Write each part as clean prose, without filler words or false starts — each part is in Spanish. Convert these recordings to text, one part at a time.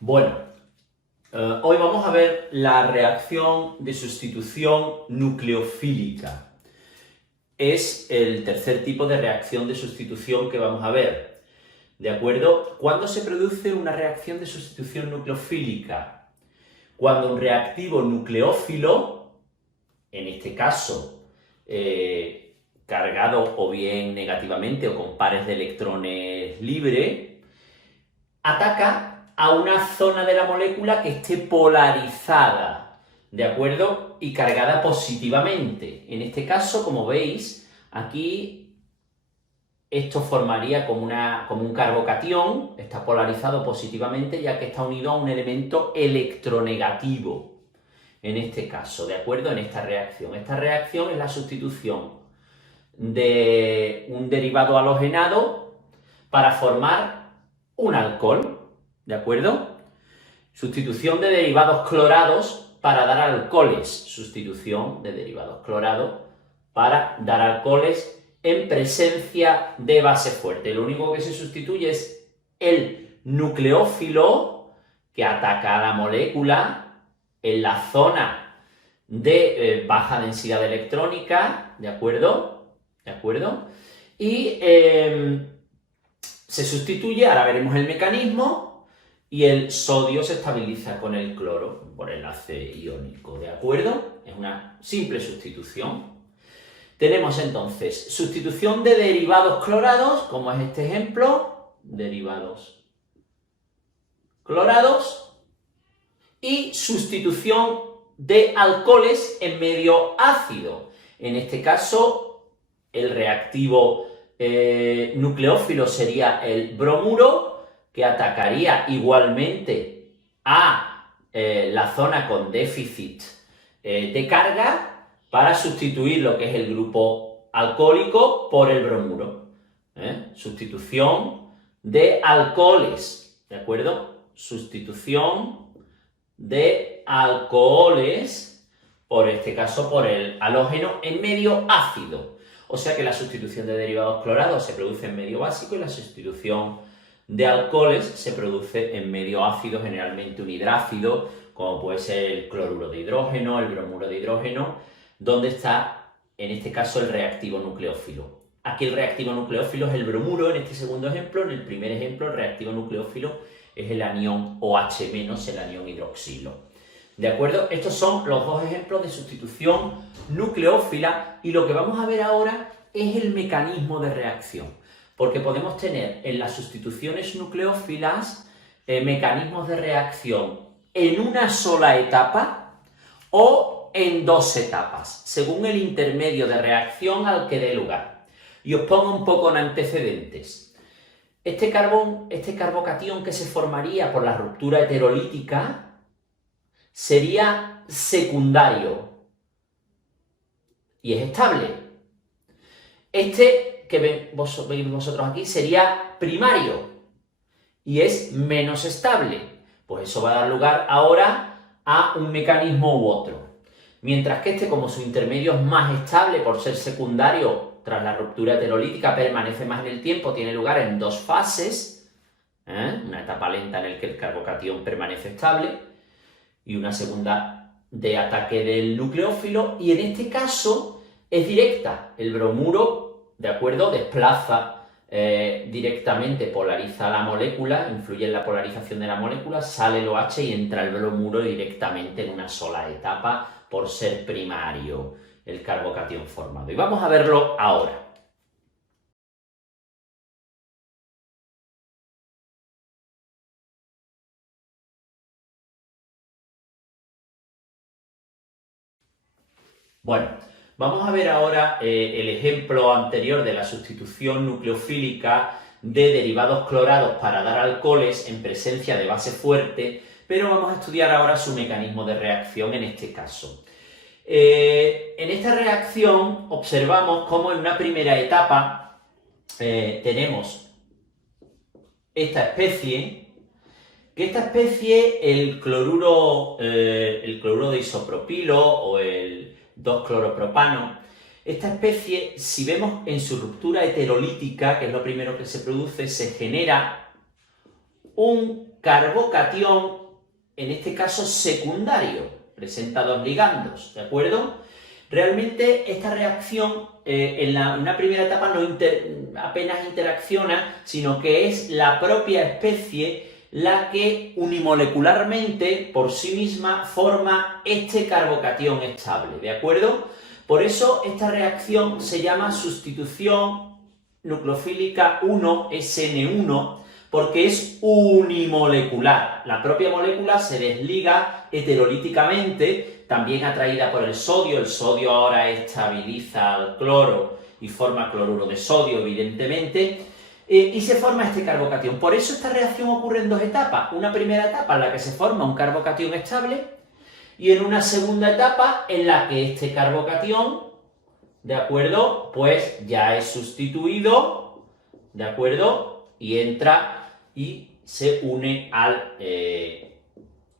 Bueno, hoy vamos a ver la reacción de sustitución nucleofílica. Es el tercer tipo de reacción de sustitución que vamos a ver. ¿De acuerdo? ¿Cuándo se produce una reacción de sustitución nucleofílica? Cuando un reactivo nucleófilo, en este caso cargado o bien negativamente o con pares de electrones libres, ataca a una zona de la molécula que esté polarizada, ¿de acuerdo? Y cargada positivamente. En este caso, como veis, aquí esto formaría como un carbocatión, está polarizado positivamente ya que está unido a un elemento electronegativo, en este caso, ¿de acuerdo? En esta reacción. Esta reacción es la sustitución de un derivado halogenado para formar un alcohol, ¿de acuerdo? Sustitución de derivados clorados para dar alcoholes. Sustitución de derivados clorados para dar alcoholes en presencia de base fuerte. Lo único que se sustituye es el nucleófilo que ataca a la molécula en la zona de baja densidad electrónica, ¿de acuerdo? ¿De acuerdo? Y se sustituye, ahora veremos el mecanismo, y el sodio se estabiliza con el cloro por enlace iónico, ¿de acuerdo? Es una simple sustitución. Tenemos entonces sustitución de derivados clorados, como es este ejemplo, derivados clorados, y sustitución de alcoholes en medio ácido. En este caso, el reactivo nucleófilo sería el bromuro, que atacaría igualmente a la zona con déficit de carga para sustituir lo que es el grupo alcohólico por el bromuro. Sustitución de alcoholes, ¿de acuerdo? Sustitución de alcoholes, por este caso por el halógeno en medio ácido. O sea que la sustitución de derivados clorados se produce en medio básico y la sustitución de alcoholes se produce en medio ácido, generalmente un hidrácido, como puede ser el cloruro de hidrógeno, el bromuro de hidrógeno, donde está, en este caso, el reactivo nucleófilo. Aquí el reactivo nucleófilo es el bromuro, en este segundo ejemplo. En el primer ejemplo, el reactivo nucleófilo es el anión OH-, el anión hidroxilo. ¿De acuerdo? Estos son los dos ejemplos de sustitución nucleófila y lo que vamos a ver ahora es el mecanismo de reacción. Porque podemos tener en las sustituciones nucleófilas mecanismos de reacción en una sola etapa o en dos etapas, según el intermedio de reacción al que dé lugar. Y os pongo un poco en antecedentes. Este carbocatión que se formaría por la ruptura heterolítica sería secundario y es estable. Este que veis vosotros aquí sería primario y es menos estable. Pues eso va a dar lugar ahora a un mecanismo u otro. Mientras que este, como su intermedio es más estable por ser secundario tras la ruptura heterolítica, permanece más en el tiempo, tiene lugar en dos fases, una etapa lenta en la que el carbocatión permanece estable y una segunda de ataque del nucleófilo, y en este caso es directa. El bromuro, ¿de acuerdo?, desplaza directamente, polariza la molécula, influye en la polarización de la molécula, sale el OH y entra el bromuro directamente en una sola etapa por ser primario el carbocatión formado. Y vamos a verlo ahora. Bueno, vamos a ver ahora el ejemplo anterior de la sustitución nucleofílica de derivados clorados para dar alcoholes en presencia de base fuerte, pero vamos a estudiar ahora su mecanismo de reacción en este caso. En esta reacción observamos cómo en una primera etapa tenemos esta especie, que esta especie, el cloruro de isopropilo o el 2-cloropropano, esta especie, si vemos en su ruptura heterolítica, que es lo primero que se produce, se genera un carbocatión, en este caso secundario, presenta dos ligandos, ¿de acuerdo? Realmente esta reacción en una primera etapa apenas interacciona, sino que es la propia especie la que unimolecularmente, por sí misma, forma este carbocatión estable, ¿de acuerdo? Por eso esta reacción se llama sustitución nucleofílica 1, SN1, porque es unimolecular. La propia molécula se desliga heterolíticamente, también atraída por el sodio ahora estabiliza al cloro y forma cloruro de sodio, evidentemente, y se forma este carbocatión. Por eso esta reacción ocurre en dos etapas. Una primera etapa en la que se forma un carbocatión estable y en una segunda etapa en la que este carbocatión, ¿de acuerdo?, pues ya es sustituido, ¿de acuerdo?, y entra y se une al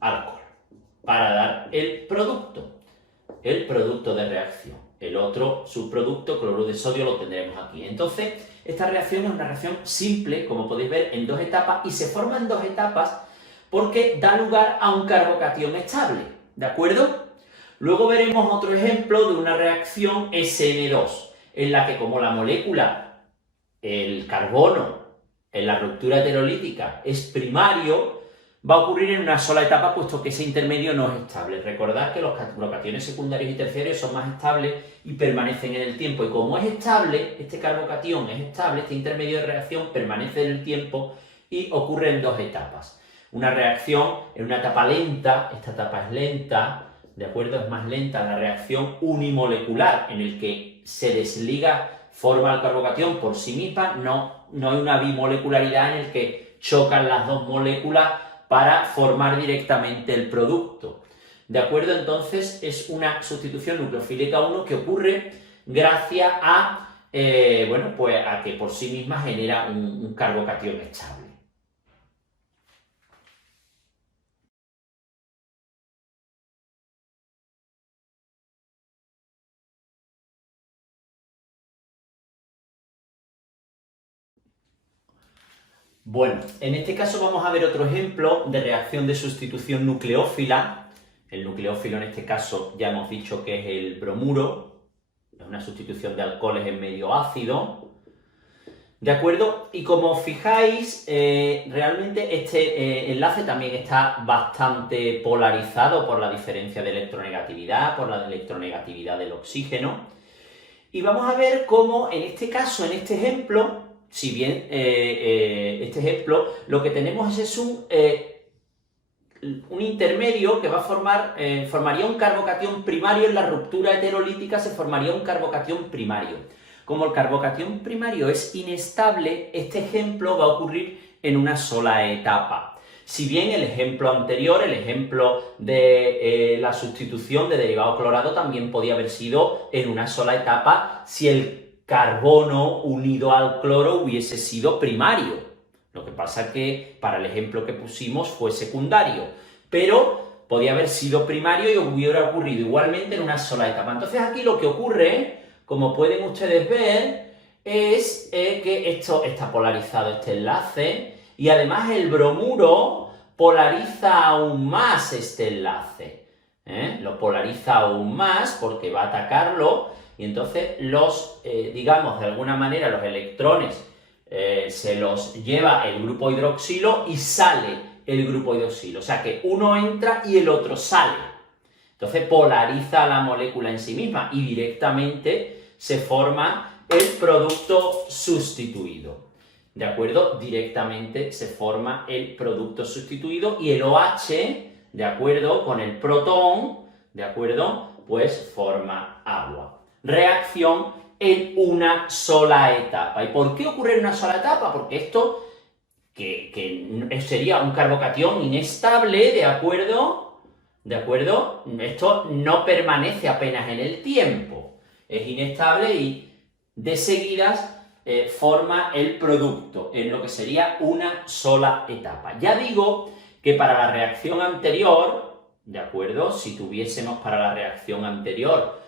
alcohol para dar el producto de reacción. El otro subproducto, cloruro de sodio, lo tendremos aquí. Entonces, esta reacción es una reacción simple, como podéis ver, en dos etapas, y se forma en dos etapas porque da lugar a un carbocatión estable, ¿de acuerdo? Luego veremos otro ejemplo de una reacción SN2, en la que como la molécula, el carbono, en la ruptura heterolítica es primario, va a ocurrir en una sola etapa, puesto que ese intermedio no es estable. Recordad que los carbocationes secundarios y terciarios son más estables y permanecen en el tiempo. Y como es estable, este carbocatión es estable, este intermedio de reacción permanece en el tiempo y ocurre en dos etapas. Una reacción en una etapa lenta, esta etapa es lenta, ¿de acuerdo? Es más lenta la reacción unimolecular, en el que se desliga, forma el carbocatión por sí misma, no hay una bimolecularidad en el que chocan las dos moléculas para formar directamente el producto. ¿De acuerdo? Entonces es una sustitución nucleofílica 1 que ocurre gracias a, pues a que por sí misma genera un carbocatión estable. Bueno, en este caso vamos a ver otro ejemplo de reacción de sustitución nucleófila. El nucleófilo en este caso ya hemos dicho que es el bromuro, es una sustitución de alcoholes en medio ácido, ¿de acuerdo? Y como os fijáis, realmente este enlace también está bastante polarizado por la diferencia de electronegatividad, por la electronegatividad del oxígeno. Y vamos a ver cómo en este caso, en este ejemplo, si bien este ejemplo, lo que tenemos es un intermedio que va a formaría un carbocatión primario. En la ruptura heterolítica se formaría un carbocatión primario. Como el carbocatión primario es inestable, este ejemplo va a ocurrir en una sola etapa. Si bien el ejemplo anterior, el ejemplo de la sustitución de derivado clorado, también podía haber sido en una sola etapa si el carbono unido al cloro hubiese sido primario. Lo que pasa que para el ejemplo que pusimos fue secundario, pero podía haber sido primario y hubiera ocurrido igualmente en una sola etapa. Entonces aquí lo que ocurre, como pueden ustedes ver, es que esto está polarizado, este enlace, y además el bromuro polariza aún más este enlace. Lo polariza aún más porque va a atacarlo, y entonces digamos, de alguna manera los electrones se los lleva el grupo hidroxilo y sale el grupo hidroxilo. O sea que uno entra y el otro sale. Entonces polariza la molécula en sí misma y directamente se forma el producto sustituido. ¿De acuerdo? Directamente se forma el producto sustituido y el OH, ¿de acuerdo? Con el protón, ¿de acuerdo? Pues forma agua. Reacción en una sola etapa. ¿Y por qué ocurre en una sola etapa? Porque esto, que sería un carbocatión inestable, ¿de acuerdo? ¿De acuerdo? Esto no permanece apenas en el tiempo. Es inestable y de seguidas forma el producto en lo que sería una sola etapa. Ya digo que para la reacción anterior, ¿de acuerdo? Si tuviésemos para la reacción anterior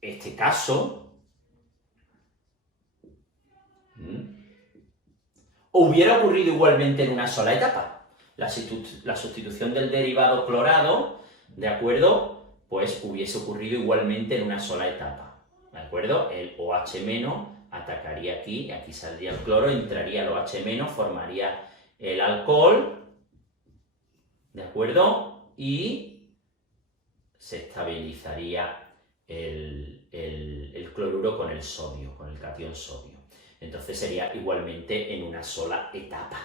este caso, hubiera ocurrido igualmente en una sola etapa. la sustitución del derivado clorado, ¿de acuerdo? Pues hubiese ocurrido igualmente en una sola etapa, ¿de acuerdo? El OH- atacaría aquí, aquí saldría el cloro, entraría el OH-, formaría el alcohol, ¿de acuerdo? Y se estabilizaría el cloruro con el sodio, con el catión sodio. Entonces sería igualmente en una sola etapa,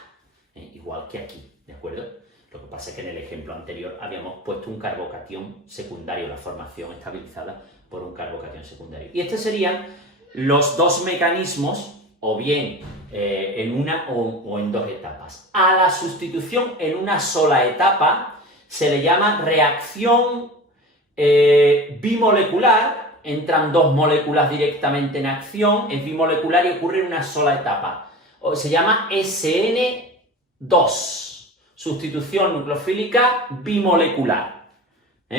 igual que aquí, ¿de acuerdo? Lo que pasa es que en el ejemplo anterior habíamos puesto un carbocatión secundario, la formación estabilizada por un carbocatión secundario. Y estos serían los dos mecanismos, o bien en una o en dos etapas. A la sustitución en una sola etapa se le llama reacción bimolecular. Entran dos moléculas directamente en acción, es bimolecular y ocurre en una sola etapa. Se llama SN2, sustitución nucleofílica bimolecular,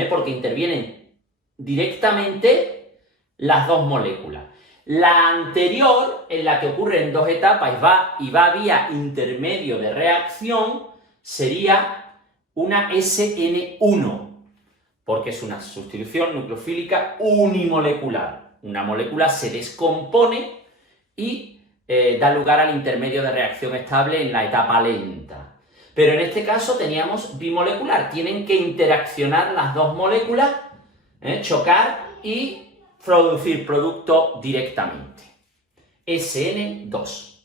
porque intervienen directamente las dos moléculas. La anterior, en la que ocurre en dos etapas y va vía intermedio de reacción, sería una SN1, porque es una sustitución nucleofílica unimolecular. Una molécula se descompone y da lugar al intermedio de reacción estable en la etapa lenta. Pero en este caso teníamos bimolecular. Tienen que interaccionar las dos moléculas, chocar y producir producto directamente. SN2.